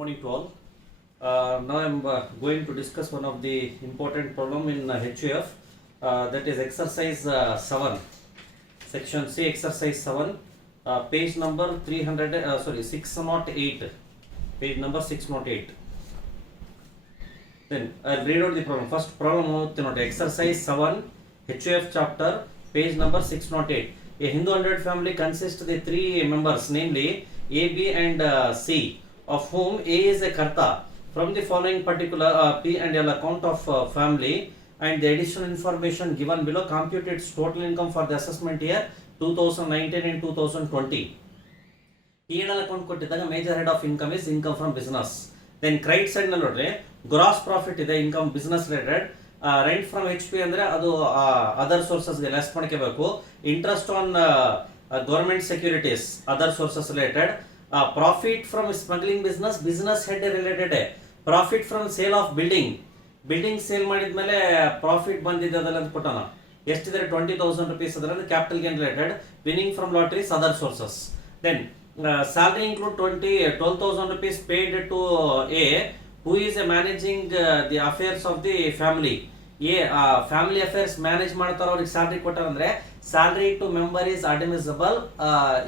morning to all. Now I am going to discuss one of the important problem in HUF, that is exercise 7, section C, exercise 7, page number 608, page number 608. Then I'll read out the problem. First problem note, exercise 7, HUF chapter, page number 608. A Hindu 100 family consists of the three members, namely A, B and C, of whom A is a karta. From the following particular P and L account of family and the additional information given below, compute its total income for the assessment year 2019 and 2020. P&L account ಕೊಟ್ಟಿದ್ದಾಗ major head of income is income from business. Then credit side ನಲ್ಲಿ ನೋಡ್ರೆ gross profit ಇದೆ, income business related. Rent from HP ಅಂದ್ರೆ ಅದು other sources ಗೆ less ಮಾಡ್ಕೋಬೇಕು. Interest on government securities other sources related. Profit from smuggling business head related. Profit from sale of building sale ಮಾಡಿದ್ಮೇಲೆ profit ಬಂದಿದೆ ಅದಲ್ಲ ಅಂತ ಕೊಟ್ಟಾನ. ಎಷ್ಟಿದ್ರೆ 20,000 rupees ಅದರಲ್ಲಿ capital gain related. Winning from lotteries other sources. Then salary include 12,000 rupees paid to A, who is managing the affairs of the family. Family affairs manage ಮಾಡ್ತಾರೋ ಅವ್ರಿಗೆ salary ಕೊಟ್ಟಾರ ಅಂದ್ರೆ salary to member is admissible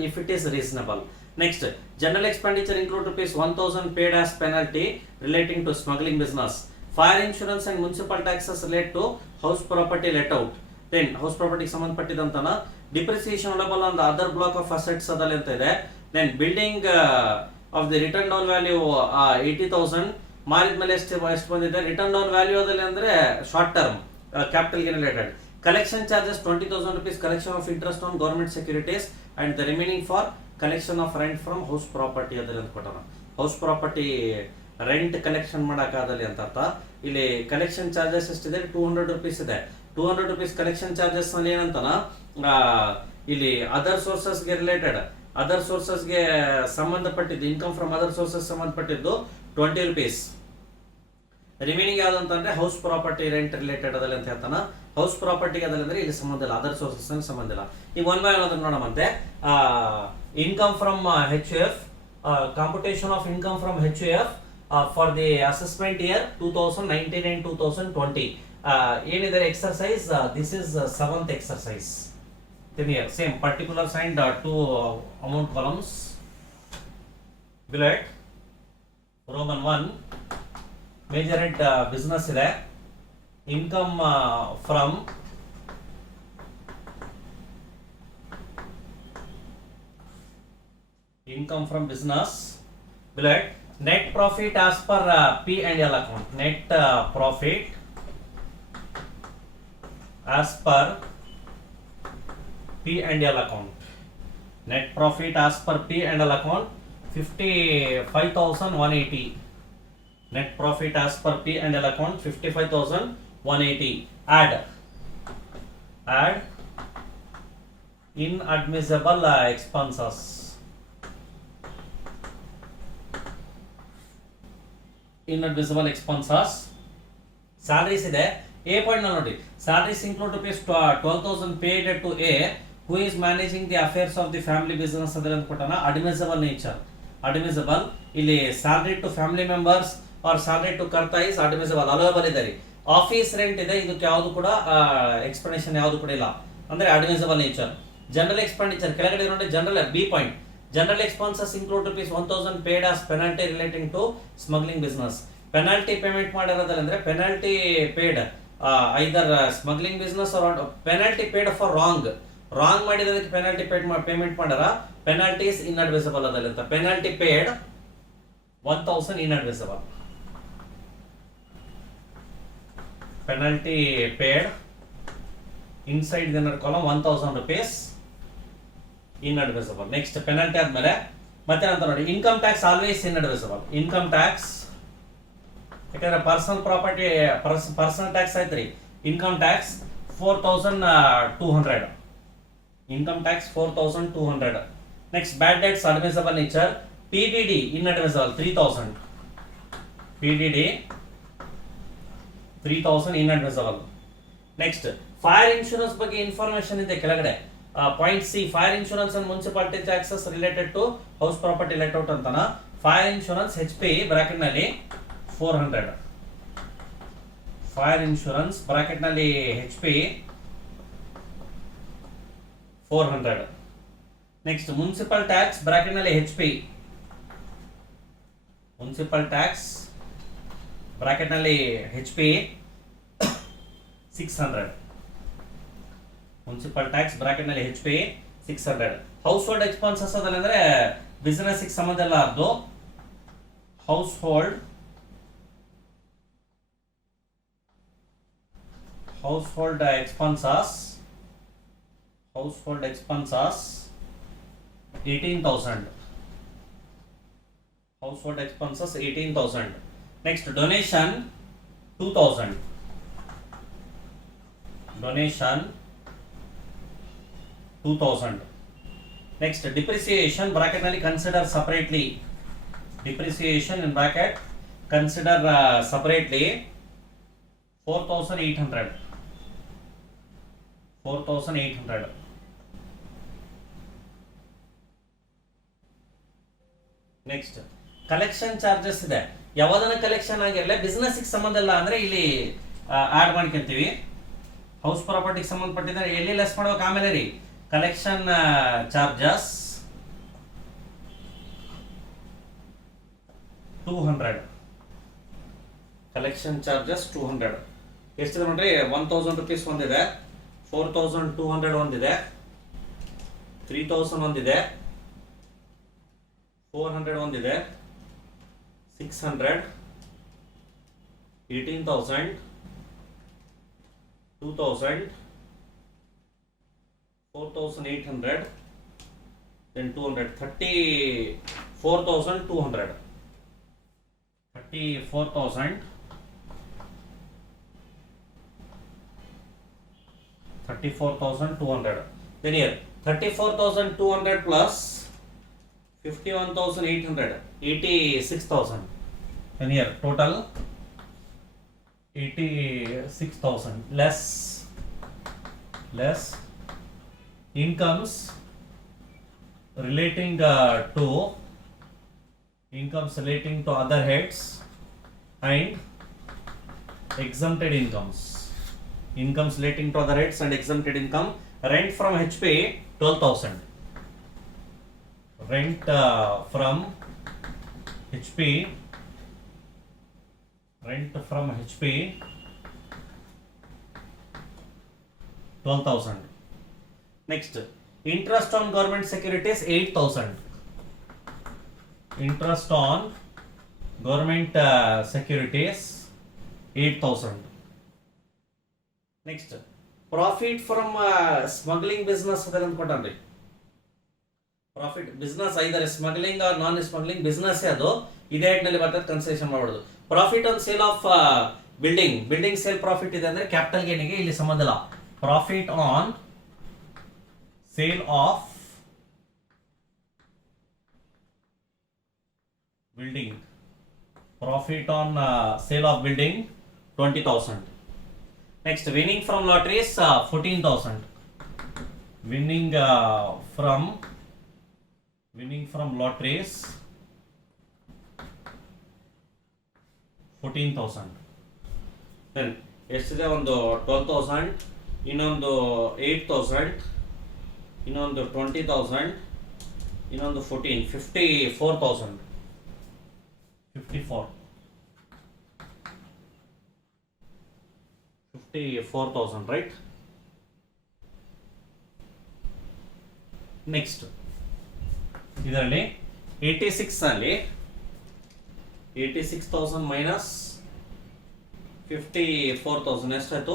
if it is reasonable. Next general expenditure include ₹1,000 paid as penalty relating to smuggling business. Fire insurance and municipal taxes relate to house property let out. Then house ಪ್ರಾಪರ್ಟಿಗೆ ಸಂಬಂಧಪಟ್ಟಿದಂತನ depreciation allowable on the other block of assets ಅದಲ್ಲಿ ಅಂತ ಇದೆ. Then building of the written down value 80,000 ಮಾರಿದ್ಮೇಲೆ ಎಷ್ಟು ಬಂದಿದೆ. Return down value ಅದಲ್ಲಿ ಅಂದ್ರೆ ಶಾರ್ಟ್ ಟರ್ಮ್ ಕ್ಯಾಪಿಟಲ್ ಗೆ related. Collection charges 20,000 rupees collection of interest on government securities and the remaining for collection of rent from house property ಅದಲ್ಲಿ ಅಂತ ಕೊಟ್ಟಾನ. House property rent collection ಮಾಡಕ್ಕಾದಲ್ಲಿ ಅಂತ ಅರ್ಥ. ಇಲ್ಲಿ ಕಲೆಕ್ಷನ್ ಚಾರ್ಜಸ್ ಎಷ್ಟಿದೆ, 200 rupees ಇದೆ. 200 rupees ಕಲೆಕ್ಷನ್ ಚಾರ್ಜಸ್ ನಲ್ಲಿ ಏನಂತಾನ, ಇಲ್ಲಿ ಅದರ್ ಸೋರ್ಸಸ್ ಗೆ ರಿಲೇಟೆಡ್, ಅದರ್ ಸೋರ್ಸಸ್ ಗೆ ಸಂಬಂಧಪಟ್ಟಿದ್ದು, ಇನ್ಕಮ್ ಫ್ರಮ್ ಅದರ್ ಸೋರ್ಸಸ್ ಸಂಬಂಧಪಟ್ಟಿದ್ದು 20 rupees. ರಿಮೈನಿಂಗ್ ಯಾವ್ದಂತಂದ್ರೆ ಹೌಸ್ ಪ್ರಾಪರ್ಟಿ ರೆಂಟ್ ರಿಲೇಟೆಡ್ ಅದಲ್ಲ ಅಂತ ಹೇಳ್ತಾನ. ಹೌಸ್ ಪ್ರಾಪರ್ಟಿಗೆ ಅದಲ್ಲ ಅಂದ್ರೆ ಇಲ್ಲಿ ಸಂಬಂಧ ಇಲ್ಲ, ಅದರ್ ಸೋರ್ಸಸ್ ಸಂಬಂಧ ಇಲ್ಲ. ಈಗ ಒನ್ ಬೈ ಒನ್ ಅದನ್ನ ನೋಡಮಂತೆ. Income from HUF, computation of income from HUF for the assessment year 2019 and 2020. ಏನಿದೆ exercise, this is 7th exercise. Here same particular signed two amount columns. Below it Roman 1 major head business ಇದೆ. Income from business. Below it net profit as per P and L account. Net profit as per P and L account. Net profit as per P and L account 55,180. Net profit as per P and L account 55,180. Add inadmissible expenses. Inadmissible expenses. Salaries ಇದೆ. A point ನೋಡಿ, salaries include ₹12,000 paid to A, who is managing the affairs of the family business ಅದರ ಅಂತ ಕೊಟ್ಟಾನ. Admissible nature, admissible. ಇಲ್ಲಿ salary to family members or salary to karta is admissible, allowable ಇದೆ ರೀ. Office rent ಇದೆ, ಇದಕ್ಕೆ ಯಾವುದು ಕೂಡ ಎಕ್ಸ್ಪ್ಲನೇಷನ್ ಯಾವುದು ಕೂಡ ಇಲ್ಲ, ಅಂದ್ರೆ ಅಡ್ಮಿಸಿಬಲ್ ನೇಚರ್. ಜನರಲ್ ಎಕ್ಸ್ಪೆಂಡಿಚರ್ ಕೆಳಗಡೆ ನೋಡಿ, general B point, general expenses include ₹1,000 paid as penalty relating to smuggling business. Penalty payment ಮಾಡಿರೋದಲ್ಲ ಅಂದ್ರೆ penalty paid either smuggling business or penalty paid for wrong ಮಾಡಿರೋದಕ್ಕೆ ಪೆನಾಲ್ಟಿ ಪೇಮೆಂಟ್ ಮಾಡಾರ. Penalties inadmissible ಅದಲ್ಲ ಅಂತ. Penalty paid 1,000 inadmissible. Penalty paid inside ದಿನರ್ column 1,000 rupees inadmissible. Next penalty ಆದ್ಮೇಲೆ ಮತ್ತೆ ಅಂತ ನೋಡಿ, income tax always inadmissible. Income tax ಯಾಕಂದ್ರೆ ಪರ್ಸನಲ್ ಪ್ರಾಪರ್ಟಿ ಪರ್ಸನಲ್ ಟ್ಯಾಕ್ಸ್ ಐತ್ರಿ. Income tax 4,200. Income tax 4,200. Next bad debts admissible nature. PDD inadmissible 3,000. PDD 3,000 inadmissible. Next fire insurance ಬಗ್ಗೆ information ಇದೆ ಕೆಳಗಡೆ. Point C, fire insurance and municipality taxes related to house property let out ಅಂತಾನ. Fire insurance H P bracket ನಲ್ಲಿ 400. Fire insurance bracket ನಲ್ಲಿ H P 400. Next municipal tax bracket ನಲ್ಲಿ H P, municipal tax bracket ನಲ್ಲಿ H P 600. Municipal tax bracket ನಲ್ಲಿ H P 600. House hold expenses ಅದಲ್ಲಿ ಅಂದ್ರೆ business ಸಂಬಂಧ ಎಲ್ಲ ಅದು. House hold expenses 18,000. Household expenses 18,000. Next donation 2,000. Donation 2,000. Next depreciation bracket nalli consider separately. Depreciation in bracket consider separately 4,800. 4,800. Next collection charges ಇದೆ. ಯಾವ್ದನ್ನ collection ಆಗಿರಲ್ಲ business ಸಂಬಂಧ ಇಲ್ಲ ಅಂದ್ರೆ ಇಲ್ಲಿ ಆಡ್ ಮಾಡ್ಕೊಂತೀವಿ. ಹೌಸ್ ಪ್ರಾಪರ್ಟಿಗೆ ಸಂಬಂಧಪಟ್ಟಿದ್ರೆ ಎಲ್ಲಿ ಲೆಸ್ ಮಾಡ್ಬೇಕು ಆಮೇಲೆ ರೀ. Collection charges 200. ಕಲೆಕ್ಷನ್ ಚಾರ್ಜಸ್ 200 ಎಷ್ಟಿದೆ ನೋಡ್ರಿ. 1,000 rupees ಒಂದಿದೆ, 4,200 ಒಂದಿದೆ, 3,000 ಒಂದಿದೆ, 400 ಒಂದಿದೆ, 600, 18,000, 2,000, 4,800, then 200, 34,200. 34,000, 34,200. Then here 34,200 plus 51,800, 86,000. And here total 86,000 less incomes relating to other heads and exempted incomes relating to other heads and exempted income. Rent from HP 12,000. Rent from HP 12,000. Next, interest on government securities 8,000. Interest on government securities 8,000. Next, profit from smuggling business ಅದನ್ನ ಕೊಟ್ಟಾನ್ರಿ. Profit business either smuggling or non smuggling business ಅದು ಇದೇ ನಲ್ಲಿ ಬರ್ತದೆ, concession ಮಾಡಬಹುದು. Profit on sale of building sale profit ಇದೆ ಅಂದ್ರೆ capital ಗೇನಿಗೆ ಇಲ್ಲಿ ಸಂಬಂಧ ಇಲ್ಲ. Profit on sale of building, profit on sale of building 20,000. Next winning from lotteries 14,000. Winning from lotteries 14,000. then ಎಷ್ಟಿದೆ, ಒಂದು 12,000, ಇನ್ನೊಂದು 8,000, ಇನ್ನೊಂದು 20,000, ಇನ್ನೊಂದು 14, 54,000. 54,000 right. ನೆಕ್ಸ್ಟ್ ಇದರಲ್ಲಿ 86,000 ಮೈನಸ್ 54,000 ಎಷ್ಟಾಯ್ತು?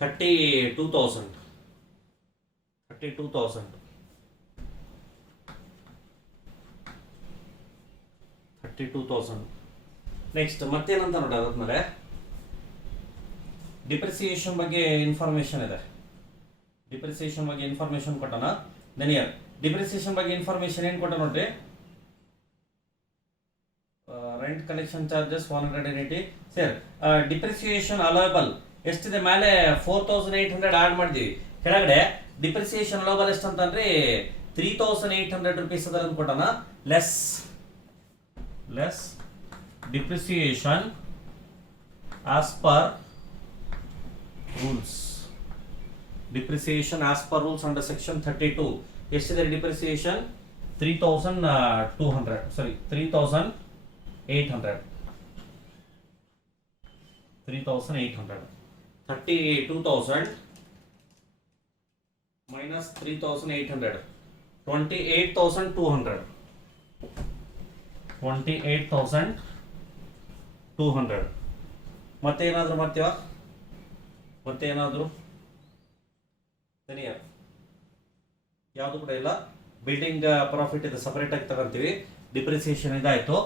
32,000. 32,000. ನೆಕ್ಸ್ಟ್ ಮತ್ತೇನಂತ ನೋಡಿ, ಅದಾದ್ಮೇಲೆ ಡಿಪ್ರಿಸಿಯೇಷನ್ ಬಗ್ಗೆ ಇನ್ಫಾರ್ಮೇಶನ್ ಇದೆ. ಡಿಪ್ರಿಸಿಯೇಷನ್ ಬಗ್ಗೆ ಇನ್ಫಾರ್ಮೇಶನ್ ಕೊಟ್ಟನ. ದೆನ್ ಡಿಪ್ರಿಸಿಯೇಷನ್ ಬಗ್ಗೆ ಇನ್ಫಾರ್ಮೇಶನ್ ಏನು ಕೊಟ್ಟ ನೋಡ್ರಿ. Rent collection charges 180. Sir depreciation allowable ಎಷ್ಟಿದೆ? ಮೇಲೆ 4,800 ಆಡ್ ಮಾಡಿದೀವಿ. ಕೆಳಗಡೆ ಡಿಪ್ರಿಸಿಯೇಷನ್ ಅಲೋಯಬಲ್ ಎಷ್ಟು ಅಂತಂದ್ರೆ 3,800 rupees ಅದರ ಕೊಟ್ಟನ. Less less depreciation as per rules. Depreciation as per rules under section 32. ಎಷ್ಟಿದೆ ಡಿಪ್ರಿಸಿಯೇಷನ್ 3200 ಸಾರಿ 3800 32,000 minus 3,800 28,200 ಮತ್ತೆ ಏನಾದರೂ ಮಾಡ್ತೀವಾ ಯಾವುದು ಕೂಡ ಇಲ್ಲ. ಬಿಲ್ಡಿಂಗ್ ಪ್ರಾಫಿಟ್ ಇದು ಸಪರೇಟ್ ಆಗಿ ತಗೊಂತೀವಿ. ಡಿಪ್ರಿಸಿಯೇಷನ್ ಇದಾಯ್ತು.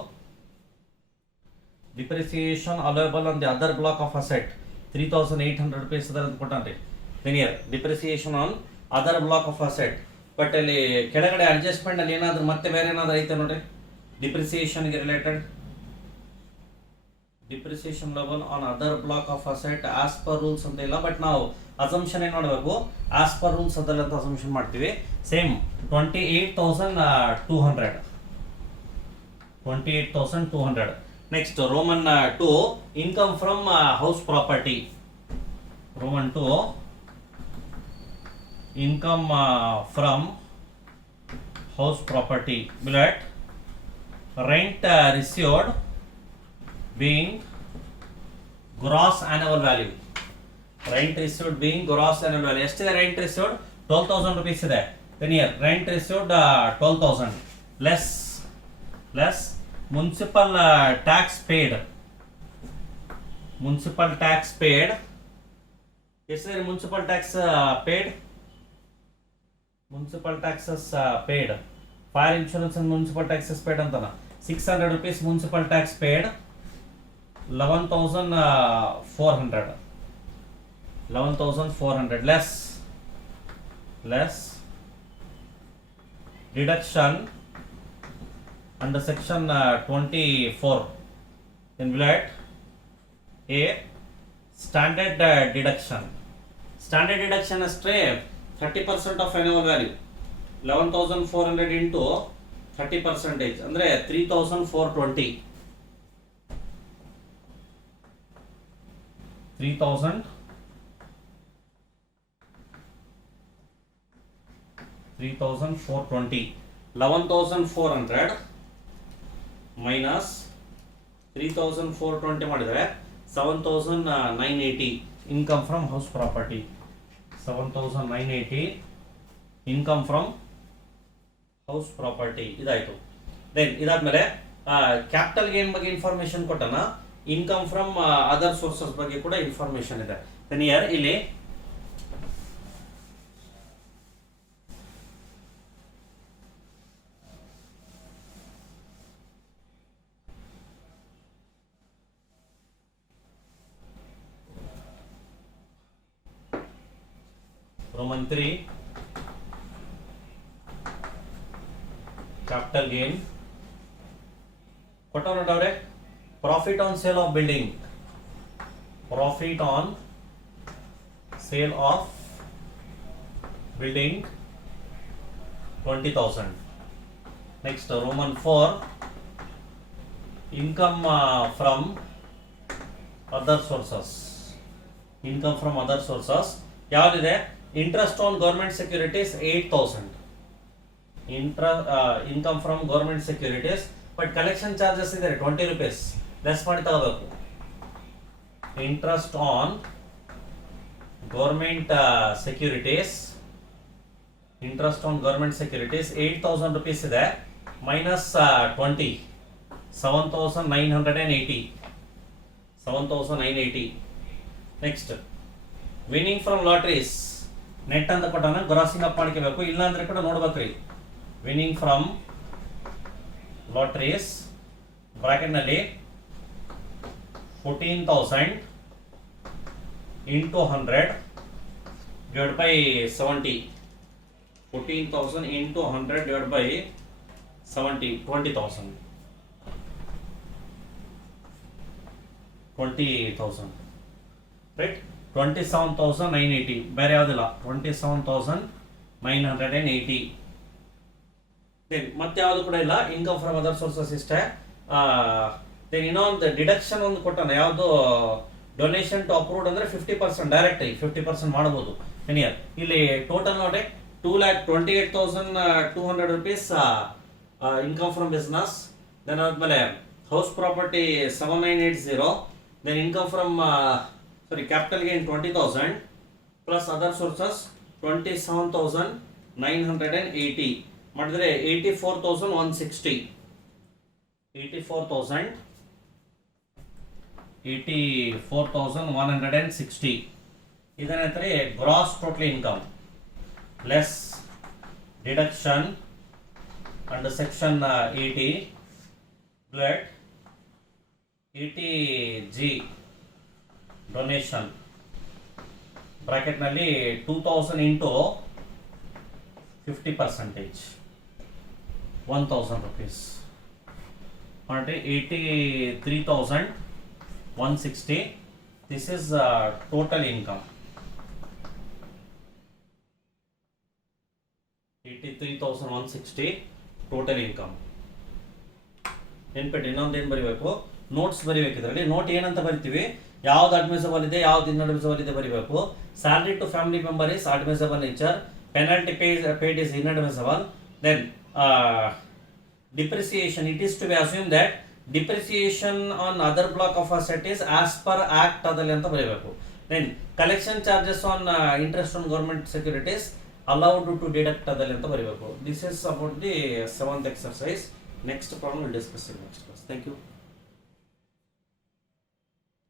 Depreciation allowable on the other block of asset 3,800 rupees ಅದರ ಕೊಟ್ಟಾನ್ರಿ. Clear. Depreciation on other block of asset. But ಅಲ್ಲಿ ಕೆಳಗಡೆ ಅಡ್ಜಸ್ಟ್ಮೆಂಟ್ ಅಲ್ಲಿ ಏನಾದ್ರು ಮತ್ತೆ ಬೇರೆ ಏನಾದ್ರು ಐತೆ ನೋಡ್ರಿ ಡಿಪ್ರಿಸಿಯೇಷನ್ಗೆ related. Depreciation level on other block of asset as per rules ಅಂತ ಇಲ್ಲ. ಬಟ್ ನಾವು ಅಸಂಪ್ಷನ್ ಏನು ಮಾಡಬೇಕು, ಆಸ್ ಪರ್ ರೂಲ್ಸ್ ಅದಲ್ಲ ಅಂತ ಅಸಂಪ್ಷನ್ ಮಾಡ್ತೀವಿ. Same 28,200. Next Roman 2 income from house property. Roman 2 income from house property be let rent received being gross annual value. Rent received being gross annual value. ಎಷ್ಟಿದೆ rent received? 12,000 rupees ಇದೆ. Then here rent received 12,000 less municipal tax paid. Municipal tax paid. ಎಷ್ಟಿದೆ municipal tax paid? Municipal taxes paid. Fire insurance and municipal taxes paid ಅಂತನ 600 rupees municipal tax paid. 11,400 less deduction under section 24 in bullet a standard deduction ಅಷ್ಟೇ 30% of annual value. 11,400 into 30% ಅಂದ್ರೆ 3,420. 3,420. 11,400 minus 3,420 ಮಾಡಿದರೆ 7,980 income from house property. 7,980 income from house property ಇದಾಯ್ತು. Then ಇದಾದ್ಮೇಲೆ capital gain ಬಗ್ಗೆ information ಕೊಟ್ಟನ. Income from other sources ಬಗ್ಗೆ ಕೂಡ information ಇದೆ. ನಿಯರ್ ಇಲ್ಲಿ ರೋಮನ್ 3 ಕ್ಯಾಪಿಟಲ್ ಗೇನ್ ಕೊಟ್ಟವ್ರು ನೋಡವ್ರೆ. Profit on sale of building. Profit on sale of building 20,000. Next Roman 4 income from other sources. Income from other sources ಯಾವ್ದಿದೆ? Interest on government securities 8,000. Income from government securities, but collection charges ಇದೆ 20 rupees. Less ಮಾಡಿ ತಗೋಬೇಕು. Interest on government securities 8,000 rupees ಇದೆ. Minus 20 7,980. Next winning from lotteries net ಅಂತ ಕೊಟ್ಟಾನ. Grossing up ಮಾಡ್ಕೋಬೇಕು, ಇಲ್ಲ ಅಂದ್ರೆ ಕೂಡ ನೋಡ್ಬೇಕ್ರಿ. ವಿನ್ನಿಂಗ್ ಫ್ರಮ್ ಲಾಟ್ರೀಸ್ ಬ್ರಾಕೆಟ್ ನಲ್ಲಿ 14,000 into 100 divided by 70. 14,000 into 100 divided by 70. 20,000. 20,000. Right? 27,980. ಬೇರೆ ಯಾವುದಿಲ್ಲ. 27,980. ಮತ್ತೆ ಯಾವುದು ಕೂಡ ಇಲ್ಲ. ಇನ್ಕಮ್ ಫ್ರಮ್ ಅದರ್ ಸೋರ್ಸಸ್ ಇಷ್ಟೇ. ದೆನ್ ಇನ್ನೊಂದು ಡಿಡಕ್ಷನ್ ಒಂದು ಕೊಟ್ಟಾನ, ಯಾವುದು ಡೊನೇಷನ್ ಟು ಅಪ್ರೂವ್ಡ್ ಅಂದ್ರೆ 50% ಡೈರೆಕ್ಟ್ 50% ಮಾಡಬಹುದು. ಎನಿಯರ್ ಇಲ್ಲಿ ಟೋಟಲ್ ನೋಡಿ 2,28,200 rupees income from business. Then ಆದ್ಮೇಲೆ house property 7,980. Then income from capital gain 20,000 plus other sources 27,980 ಮಾಡಿದ್ರೆ 84,160. 84,160 ಇದನ್ನಂತಾರೆ gross total income less deduction under section 80 blood 80G donation bracket ನಲ್ಲಿ 2,000 into 50%, 1,000 rupees ಮಾಡಿದ್ರೆ 83,160. This is total income. 83,160 total income. ನೆನ್ಪಿಟ್ಟು ಇನ್ನೊಂದೇನು ಬರಿಬೇಕು, notes ಬರಿಬೇಕು. ಇದರಲ್ಲಿ ನೋಟ್ ಏನಂತ ಬರಿತೀವಿ, ಯಾವ್ದು ಅಡ್ಮಿಸಬಲ್ ಇದೆ, ಯಾವ್ದು ಇನ್ಅಡ್ಮಿಸಬಲ್ ಇದೆ ಬರಿಬೇಕು. Salary to family member is admissible nature, penalty paid is inadmissible. Then depreciation, it is to be assumed that depreciation on other block of asset is as per act adalli anta baribeku. Then collection charges on interest on government securities allowed to deduct adalli anta baribeku. This is about the 7th exercise. Next problem we'll discuss in next class. Thank you.